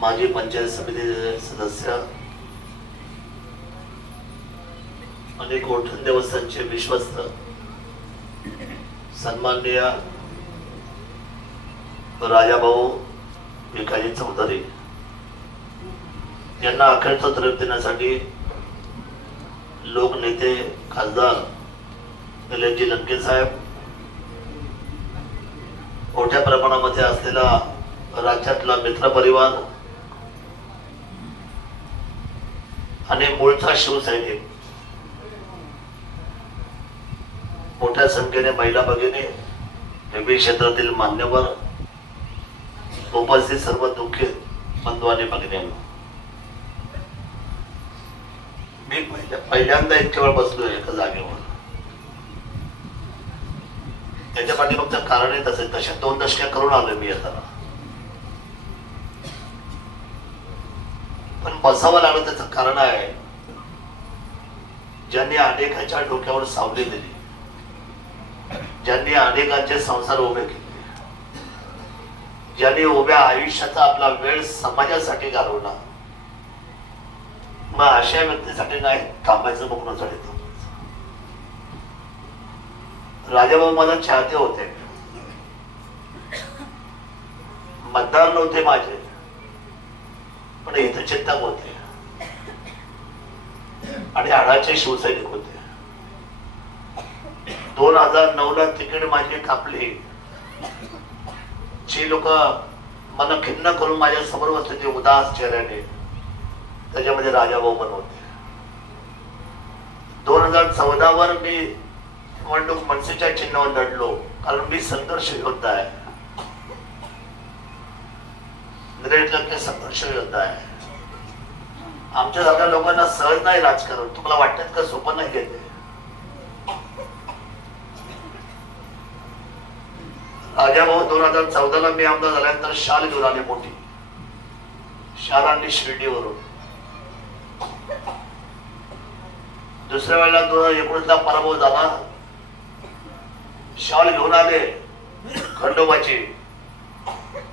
माजी पंचायत समिती सदस्य, अनेक गोठण देवस्थानचे विश्वस्त सन्माननीय राजाभाऊ भिकाजी चौधरी यांना अखेरचा निरोप देण्यासाठी लोकनेते खासदार निलेशजी लंके साहेब, मोठ्या प्रमाणामध्ये असलेला राज्यातला मित्र परिवार आणि मूळचा शिवसैनिक, मोठ्या संख्येने महिला भगिनी, विविध क्षेत्रातील मान्यवर, उपस्थित सर्व दुःखित बंधू आणि भगिनींनो, मी पहिल्यांदा इतक्या वेळ बसलोय एका जागेवर. त्याच्या पाठीमागचं कारण असेल, तशा 2 दशक्या करून आलोय मी येताना, पण बसावं लागलं. त्याचं कारण आहे, ज्यांनी अनेकांच्या डोक्यावर सावली दिली, ज्यांनी अनेकांचे संसार उभे केले, ज्यांनी उभ्या आयुष्याचा आपला वेळ समाजासाठी घालवला, मग अशा व्यक्तीसाठी नाही थांबायचं, मोकळं चढायचं. राजाभाऊ मला चाहते होते, मतदार नव्हते माझे, पण हितचिंतक होते आणि आडाचे शिवसैनिक होते. 2009 तिकीट माझी कापली, जी लोक मला खिन्न करून माझ्या समोर बसले ते उदास चेहऱ्याने, त्याच्यामध्ये राजाभाऊ पण होते. 2014 वर मी निवडणूक मनसेच्या चिन्हावर लढलो, कारण मी संघर्ष योद्धा आहे, निलेश संघर्ष योद्धा आहे. आमच्या सारख्या लोकांना सहज नाही राजकारण. तुम्हाला वाटत का सोपं नाही घेते? राजाभाऊ 2014 मी आमदार झाल्यानंतर शाल घेऊन आले, मोठी शाल आणली शिर्डीवरून. दुसऱ्या वेळेला 2019 पराभव झाला, शाल घेऊन आले खंडोबाची.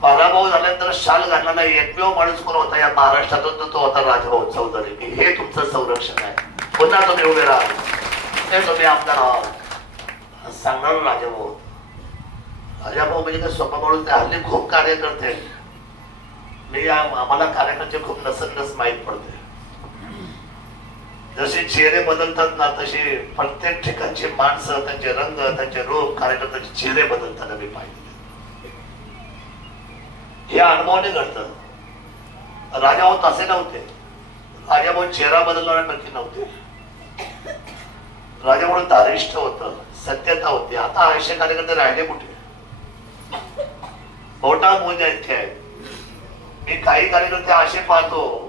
पराभव झाल्यानंतर शाल घालला नाही एकमेव माणूस कोण होता या महाराष्ट्रातून, तो होता राजाभाऊ चौधरी. की हे तुमचं संरक्षण आहे, पुन्हा तुम्ही उभे राहा, हे तुम्ही आमदार आहात सांगणार राजाभाऊ. राजाभाऊ म्हणजे काय सोपा माणूस, हल्ली खूप कार्यकर्ते, मी आम्हाला कार्यकर्ते खूप नसनस माहीत पडते. जसे चेहरे बदलतात ना, तसे प्रत्येक ठिकाणची माणसं, त्यांचे रंग, त्यांचे रूप, कार्यकर्त्यांचे चेहरे बदलताना मी पाहिले. हे अनुभवाने घडतं. राजाभाऊ तसे नव्हते. राजाभाऊ चेहरा बदलणाऱ्यापैकी नव्हते. राजाभाऊ धारिष्ठ होतं, सत्यता होती. आता असे कार्यकर्ते राहिले कुठे? बोटा मोजण्या इतके आहेत. मी काही कार्यकर्ते असे पाहतो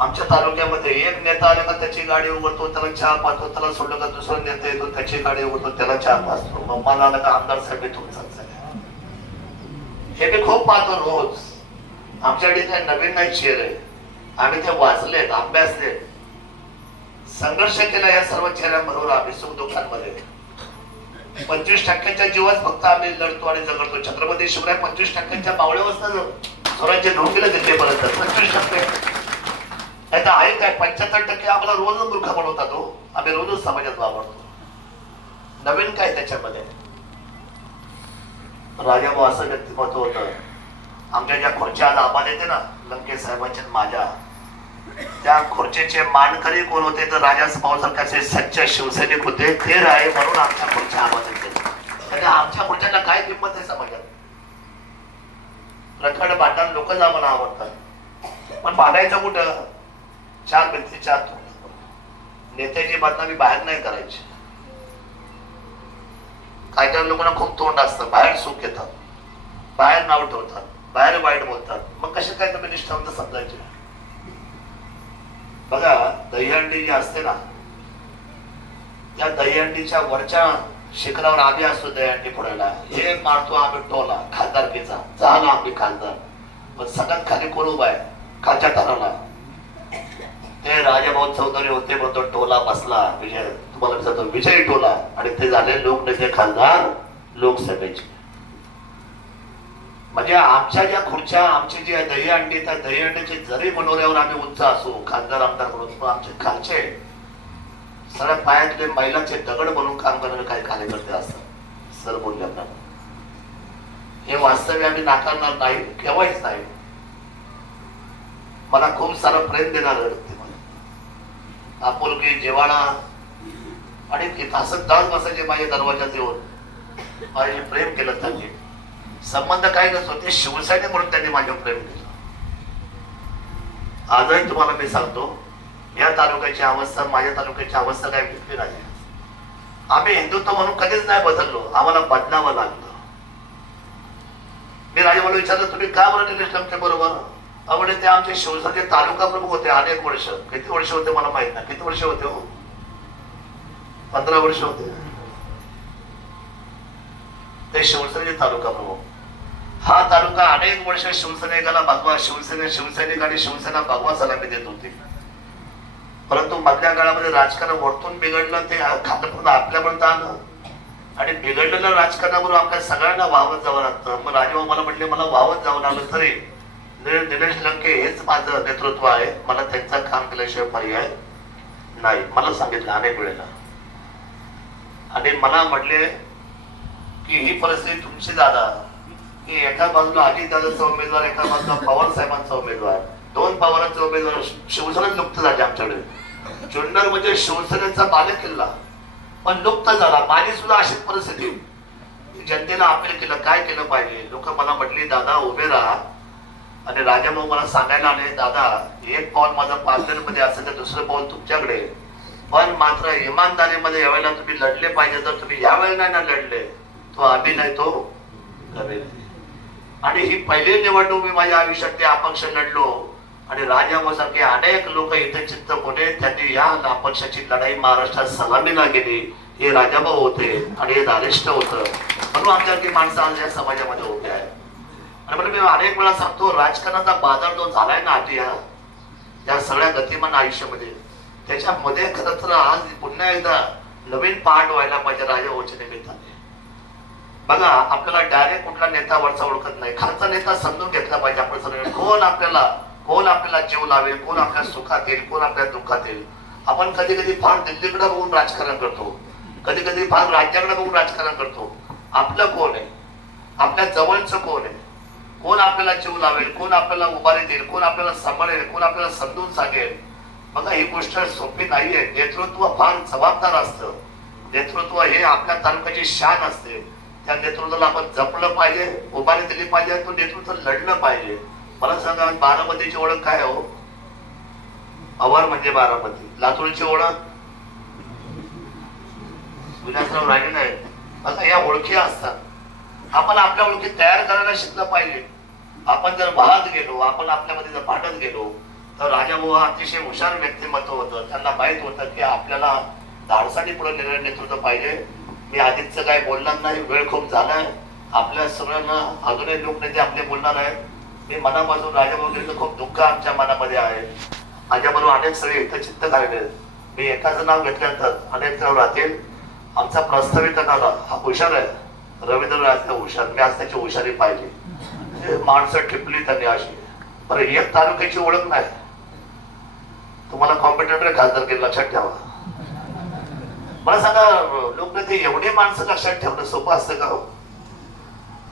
आमच्या तालुक्यामध्ये, एक नेता आला का त्याची गाडी उघडतो, त्याला चहा पाहतो, त्याला सोडलं का दुसरा नेता येतो, त्याची गाडी उघडतो, त्याला चहा पाहतो. मग मला आला का आमदार साहेब तुमचाच आहे. हे मी खूप पाहतो रोज. आमच्याकडे काही नवीन नाही चेहरे, आम्ही ते वाचलेत, अभ्यासलेत, संघर्ष केला या सर्व चेहऱ्यांबरोबर. आम्ही सुख दुःखांमध्ये 25% जीवात फक्त आम्ही लढतो आणि जगडतो. छत्रपती शिवराय 25% मावळ्यावर स्वराज्य घेऊन गेलं दिल्लीपर्यंत. 25% नाही तर आहे काय? 75% आम्हाला रोज मूर्ख बनवतात हो. आम्ही रोजच समाजात वावरतो. नवीन काय त्याच्यामध्ये? राजाभाऊ असं व्यक्तिमत्व होतं. आमच्या ज्या खुर्च्या आज आम्हाला येते ना, लंके साहेबांच्या माझ्या, त्या खुर्चीचे मानकरी कोण होते तर राजाभाऊ सारखे सच्चे शिवसैनिक होते. ते राहे म्हणून आमच्या खुर्च्या आम्हाला येते. आमच्या खुर्च्यांना काय किंमत आहे समाजात? प्रखड भांडण लोकच आम्हाला आवडतात, पण भांडायचं कुठं? 4 भिंतीच्या आत. नेत्याची बदनामी बाहेर नाही करायची. काही काही लोकांना खूप तोंड असतं, बाहेर सुख येतात, बाहेर नाव ठेवतात, बाहेर वाईट बोलतात. मग कसे काय तुम्ही निष्ठावंत समजायचे? बघा, दहीहंडी जी असते ना, त्या दहीहंडीच्या वरच्या शिखरावर आम्ही असतो दहीहंडी फोडायला. हे मारतो आम्ही टोला खासदारकीचा, झाला आम्ही खासदार. पण सगळ्यात खाली कोण उभा आहे? खालच्या थराला. ते राजाभाऊ चौधरी होते, पण तो टोला बसला विजय, तुम्हाला सांगतो विजयी टोला, आणि ते झाले लोकनेते खासदार लोकसभेचे. म्हणजे आमच्या ज्या खुर्च्या, आमची जी दहीहंडी, त्या दहीहंडीची जरी मनोऱ्यावर आम्ही उंच असू खासदार आमदार म्हणून, पण आमचे खालचे सगळ्या पायातले बैलाचे दगड बनवून काम करणारे काही कार्यकर्ते असतात. सर बोलल्याप्रमाणे हे वास्तव्य आम्ही नाकारणार नाही, केव्हाच नाही. मला खूप सारं प्रेम देणार व्यक्ती, मला आपुलकी जिव्हाळा आणि असं दास बसायचे माझ्या दरवाजात येऊन माझे प्रेम केलं. त्यांनी संबंध काय नसतो, ते शिवसेने म्हणून त्यांनी माझ्यावर प्रेम केलं. आजही तुम्हाला मी सांगतो, या तालुक्याची अवस्था, माझ्या तालुक्याची अवस्था काय विकली नाही. आम्ही हिंदुत्व म्हणून कधीच नाही बदललो, आम्हाला बदलावं लागलं. मी राजेवाला विचारलं, तुम्ही का बरं निलेश लंके बरोबर? म्हणजे ते आमचे शिवसेनेचे तालुका प्रमुख होते अनेक वर्ष. किती वर्ष होते मला माहित नाही. किती वर्ष होते हो? 15 वर्ष होते ते शिवसेनेचे तालुका प्रमुख. हा तालुका अनेक वर्ष शिवसैनिकाला भगवा, शिवसैनिक आणि शिवसेना भगवा सलामी देत होती. परंतु मधल्या काळामध्ये राजकारण वरतून बिघडलं, ते खालपर्यंत आपल्यापर्यंत आलं आणि बिघडलेलं राजकारणाबरोबर आपल्या सगळ्यांना वाहवत जावं लागतं. मग राजेभाऊ मला म्हटले, मला वाहवत जावं लागलं तरी निलेश लंके हेच माझं नेतृत्व आहे, मला त्यांचं काम केल्याशिवाय पर्याय नाही. मला सांगितलं अनेक वेळेला. आणि मला म्हटले की ही परिस्थिती तुमची दादा, की एका बाजूला अजितदादाचा उमेदवार, एका बाजूला पवार साहेबांचा उमेदवार, दोन पवारांचे उमेदवार शिवसेनेत लुप्त झाले आमच्याकडे. जुन्नर म्हणजे शिवसेनेचा बालेकिल्ला, पण लुप्त झाला. माझी सुद्धा अशीच परिस्थिती. जनतेला अपील केलं, काय केलं पाहिजे. लोक मला म्हटली, दादा उभे राहा. आणि राजाभाऊ मला सांगायला आले, दादा एक पाऊल माझं पार्लरमध्ये असेल तर दुसरं पाऊल तुमच्याकडे, पण मात्र इमानदारीमध्ये यावेळेला तुम्ही लढले पाहिजे. जर तुम्ही यावेळेला नाही लढले तो आम्ही नाही तो करेल. आणि ही पहिली निवडणूक मी माझ्या आयुष्यात अपक्ष लढलो. आणि राजाभाऊ सारखे अनेक लोक इथे चित्त होते, त्यांनी या अपक्षाची लढाई महाराष्ट्रात सलामीला गेली. हे राजाभाऊ होते आणि हे धारिष्ठ होतं, म्हणून आमच्यासारखी माणसं आज या समाजामध्ये उभे आहेत. आणि म्हणून मी अनेक वेळा सांगतो, राजकारणाचा बाजार जो झालाय ना आधी या सगळ्या गतिमान आयुष्यामध्ये, त्याच्यामध्ये खरं तर आज पुन्हा एकदा नवीन पाठ व्हायला पाहिजे राजाभाऊच्या निमित्ताने. बघा, आपल्याला डायरेक्ट कुठला नेता वरचा ओळखत नाही, खालचा नेता समजून घेतला पाहिजे. आपण सगळे कोण आपल्याला जीव लावेल, कोण आपल्या सुखात येईल, कोण आपल्या दुःखात येईल. आपण कधी कधी फार दिल्लीकडे बघून राजकारण करतो, कधी कधी फार राज्याकडे बघून राजकारण करतो. आपलं कोण आहे, आपल्या जवळचं कोण आहे, कोण आपल्याला जीव लावेल, कोण आपल्याला उभारी देईल, कोण आपल्याला सांभाळेल, कोण आपल्याला समजून सांगेल. बघा, ही गोष्ट सोपी नाहीये. नेतृत्व फार जबाबदार असतं. नेतृत्व हे आपल्या तालुक्याची शान असते. त्या नेतृत्वाला आपण जपलं पाहिजे, उभारी दिली पाहिजे, तो नेतृत्व लढलं पाहिजे. मला सांगा, बारामतीची ओळख काय हो? अवर म्हणजे बारामती. लातूरची ओळख विलासराव राणे नाही. आता या ओळखी असतात. आपण आपल्या ओळखी तयार करायला शिकलं पाहिजे. आपण जर वाहत गेलो, आपण आपल्यामध्ये जर भांडत गेलो, तर राजाभाऊ हा अतिशय हुशार व्यक्तिमत्व होतं. त्यांना माहित होतं की आपल्याला धाडसाने पुढे नेणारे नेतृत्व पाहिजे. मी आधीच काय बोलणार नाही, वेळ खूप झालाय. आपल्या सगळ्यांना अजूनही लोकनेते आपले बोलणार आहेत. मी मनापासून राजाभाऊ खूप दुःख आमच्या मनामध्ये आहे. माझ्याबरोबर अनेक सगळे हितचित्त काढले. मी एकाच नाव घेतल्यानंतर अनेक नाव राहतील. आमचा प्रस्तावित करणारा हा हुशार आहे, रवींद्र राज हुशार. मी आज त्याची हुशारी पाहिली. माणसं टिपली त्यांनी अशी. बरं, एक तालुक्याची ओळख नाही. तुम्हाला कॉम्पिटेटर खासदार केलं, लक्षात ठेवा. मला सांगा, लोकनेते एवढी माणसं लक्षात ठेवणं सोपं असतं का हो?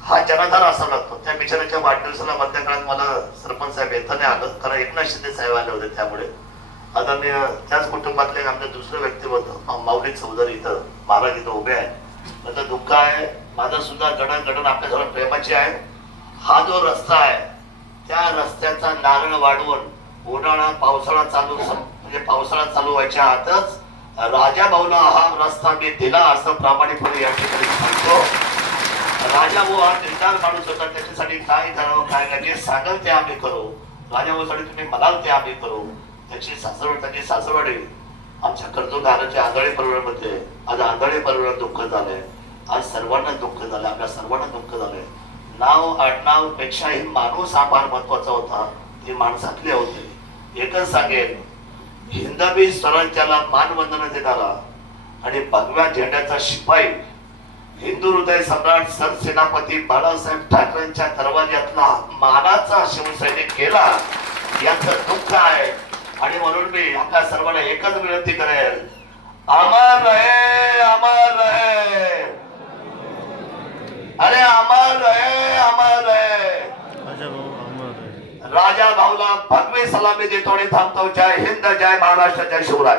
हा जनाधार असावा लागतो. त्या बिचाराच्या वाढदिवसाला मधल्या काळात मला सरपंच साहेब येताना आलं, कारण एकनाथ शिंदे साहेब आले होते. त्यामुळे आदरणीय त्याच कुटुंबातले आमचं दुसरं व्यक्तिमत्व माऊली चौधरी इथं महाराज इथं उभे आहे. त्याचं दुःख आहे. माझं सुद्धा जडण आपल्या जवळ प्रेमाची आहे. हा जो रस्ता आहे, त्या रस्त्याचा नारळ वाढवून उन्हाळा पावसाळा चालू व्हायच्या आतच राजाभाऊला हा रस्ता मी दिला, असं प्रामाणिकपणे या ठिकाणी सांगतो. राजाभाऊ हा दिलदार माणूस होता. त्याच्यासाठी काय करावं काय नाही जे सांगाल ते आम्ही करू. राजाभाऊसाठी तुम्ही म्हणाल ते आम्ही करू. त्याची सासरवाडी आमच्या कर्जत घराच्या आंधळे परिवारामध्ये आज आंधळे परिवारात दुःख झालंय. आज सर्वांना दुःख झालंय, आपल्या सर्वांना दुःख झालंय. नाव आडनाव पेक्षाही माणूस हा फार महत्वाचा होता. ती माणसातले होते. एकच सांगेल, हिंदवी स्वराज्याला मानवंदना देणारा आणि भगव्या झेंड्याचा शिपाई हिंदू हृदय सम्राट सरसेनापती बाळासाहेब ठाकरेंच्या दरवाज्यातला मानाचा शिवसैनिक गेला याचं दुःख आहे. आणि म्हणून मी आपल्या सर्वांना एकच विनंती करेल, अमर रहे, अमर रहे, अरे अमर रहे, अमर रहे. राजा भाऊला भगवी सलामी देतो आणि थांबतो. जय हिंद, जय महाराष्ट्र, जय शिवराय.